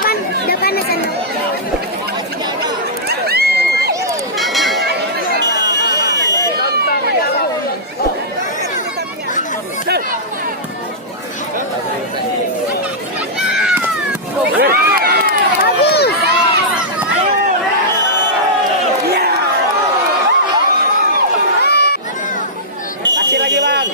depan sana. Kasih lagi bang.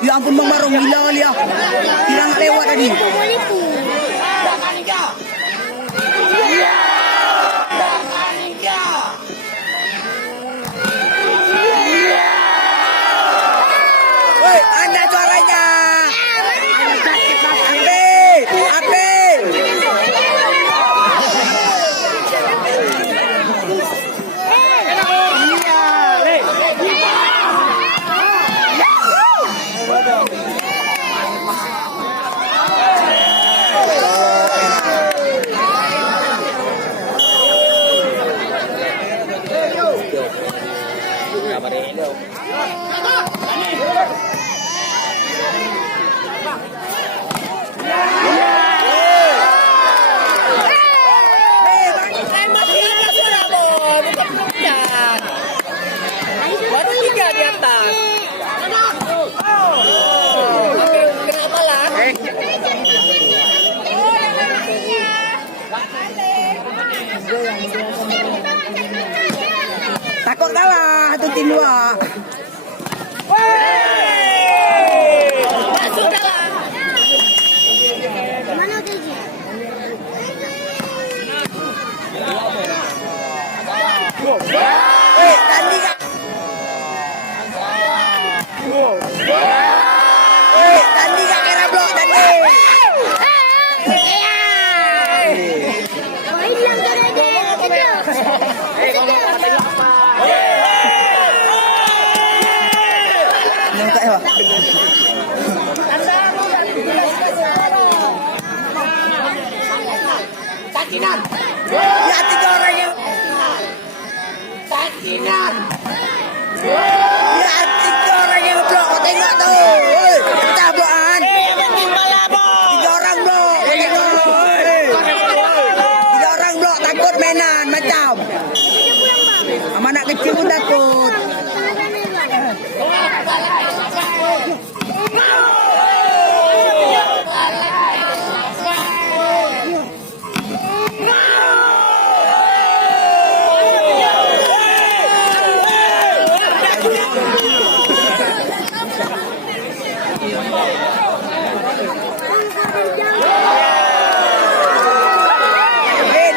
Ya ampun Bang Barong, gila kali ya. Kira nggak lewat tadi. Woi, anda suaranya. Ape. Baru 3 di atas. Kenapa lah? Takut kalah tu tim dua. Masuk dalam. Mana Gigi? Tadi kak. Tadi kak kena blok tadi. Nampak ya? Sakinan. Ya 3 orang yang. Sakinan. Ya 3 orang yang blok. Kau tengok tu. Oi, pecah blokan. 3 orang blok. Kau tengok. 3 orang blok takut mainan macam. Anak kecil pun takut.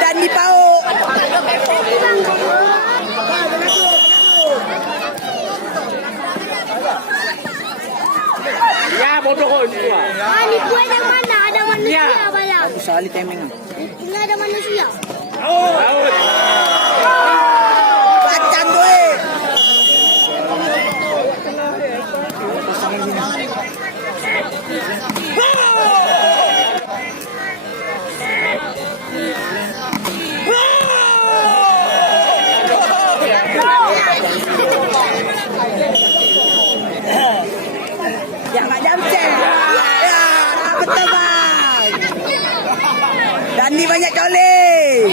Dan di pauk. Ya bodoh kau semua. Ini kue yang mana? Ada manusia balang. Sali temeng. Ini ada manusia. Macam gue. Ya Pak Jamcel. Ya, tak betul bang. Dan ni banyak colek.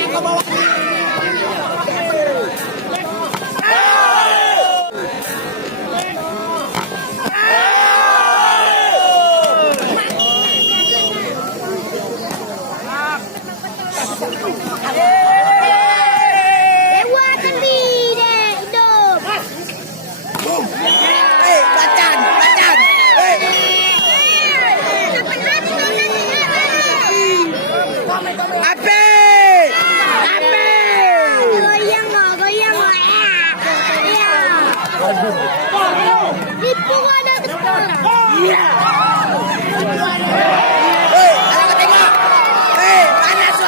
Ibu ada sekarang. Hei, ada kau tengok. Hei, panas.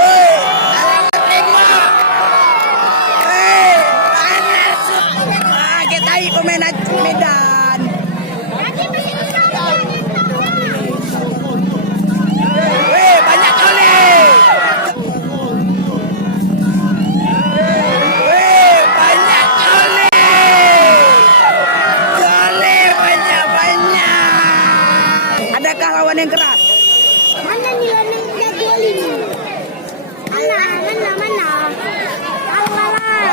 Hei, ada kau tengok. Hei, panas. Ah, kita tahu pemain Medan. Hei, banyak kali. Hei, banyak kali. Kali banyak-banyak. Adakah lawan yang keras? Mana nih yang jago ini? Mana? Kalah.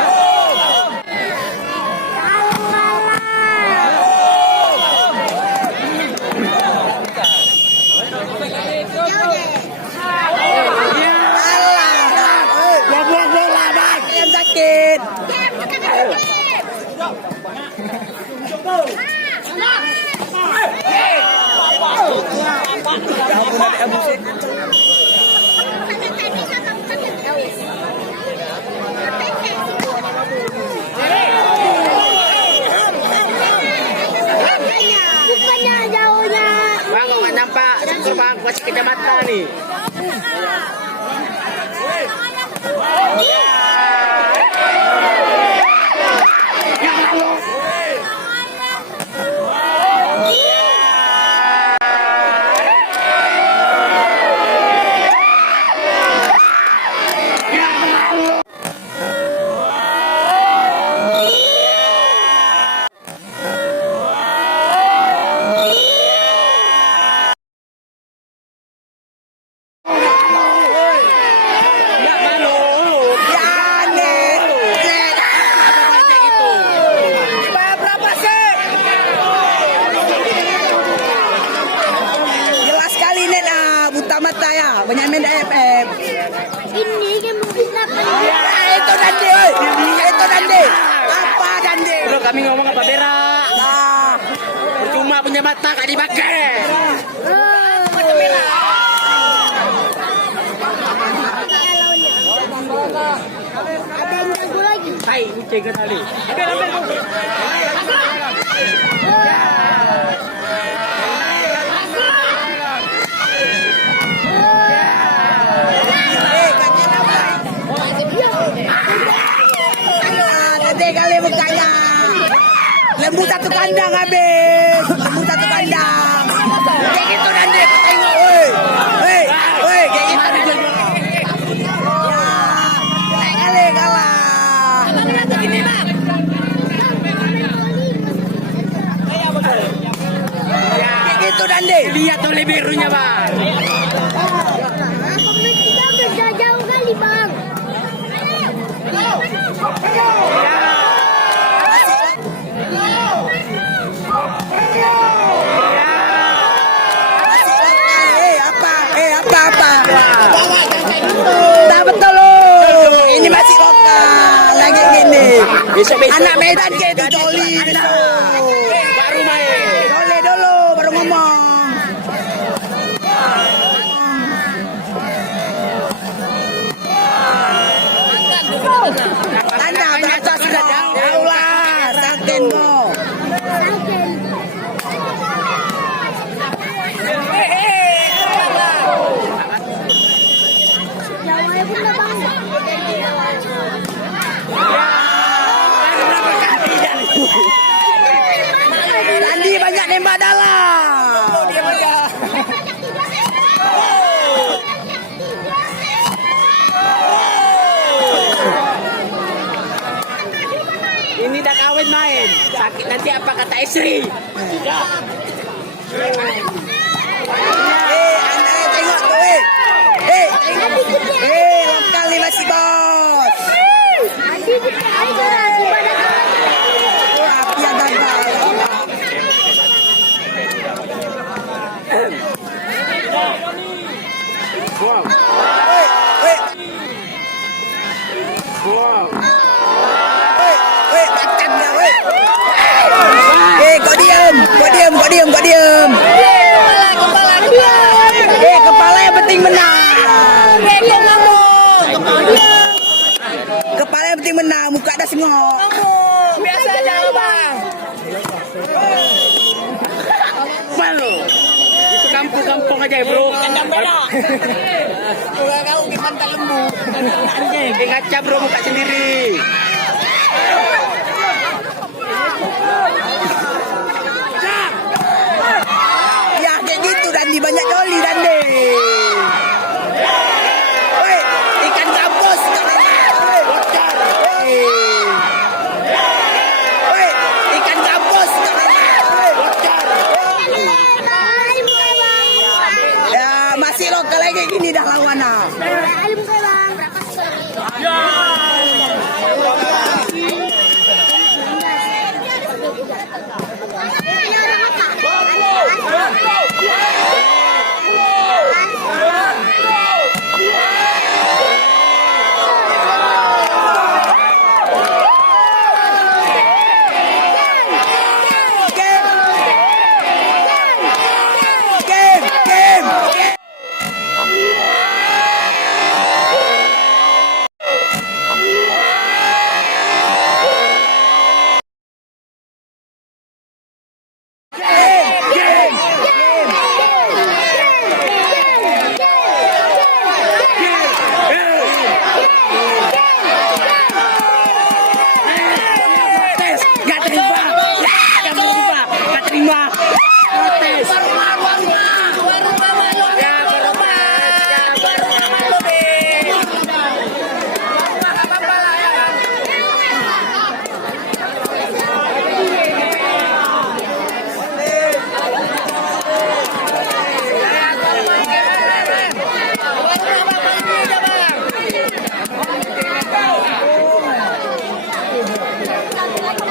Alah. Buang bola, Bang. Yang sakit. Bukannya jauhnya. Bang, nggak nampak. Syukur bang, masih kacamata nih. Berapa sih? Jelas sekali Net, buta mata ya, banyak main AFF. Ini kan mungkin apa? Itu Dande, oi. Itu Dande. Apa Dande? Bro, kami ngomong apa berak? Nah, Percuma punya mata gak dipakai. Ada yang jago lagi. Hai, kucing kali. Ambil. Dande kali bukanya. Lembu satu kandang habis. Lembu satu kandang. Kayak gitu Dande, kau tengok, woi. Woi, woi, kayak gitu Dande. Ya, kali kalah. Kayak gitu Dande. Lihat tuh birunya bang. Pemain kita udah jauh kali bang. Apa? Tak betul loh. Ini masih lokal. Lagi gini. Besok-besok. Anak Medan ke itu Joli. Baru main. Joli dulu baru ngomong. Anda teratas sudah jauh lah. Saten mo. Jauhnya pun bang. Sandi banyak nembak dalam. Ini dah kawin main. Sakit nanti apa kata istri? Tidak. Anda tengok tu, lokal ni masih bos. Adik kita ada ibadah. Api yang gagal. Buang. Weh, Buang. makan dah, weh. Kau diam. Kepala yang penting menang. Kau ngamuk. menang, muka dah sengok. Biasa aja bang. Malu. Itu kampung-kampung aja bro. Kandang berak. Udah kau di pantai lembu. Anjing. Di ngaca bro muka sendiri. Ya kayak gitu Dandi, banyak doli Dandi. Woi, ikan gabus. Woi, ikan gabus. Ya masih lokal lagi gini dah lawannya.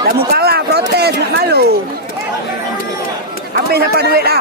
Dah mau kalah, protes, nak malu. Habis siapa duit dah?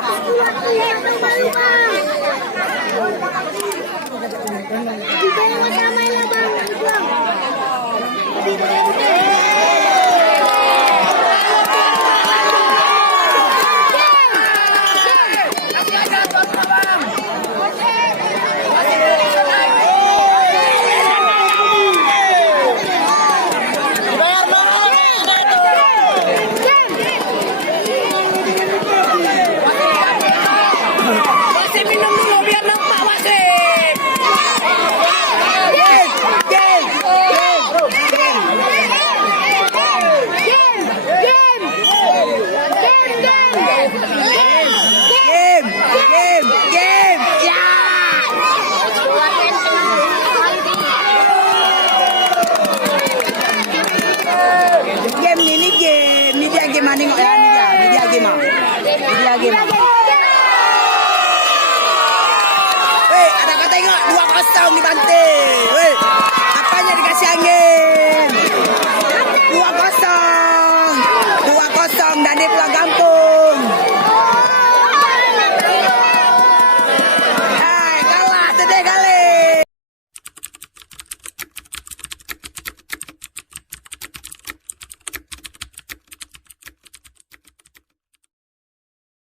Tengok ya, ni dia game ah. Ni dia game. Weh, ada kata tengok 2-0 di Banting. Weh, apanya dikasih angin? 2-0. 2-0 dan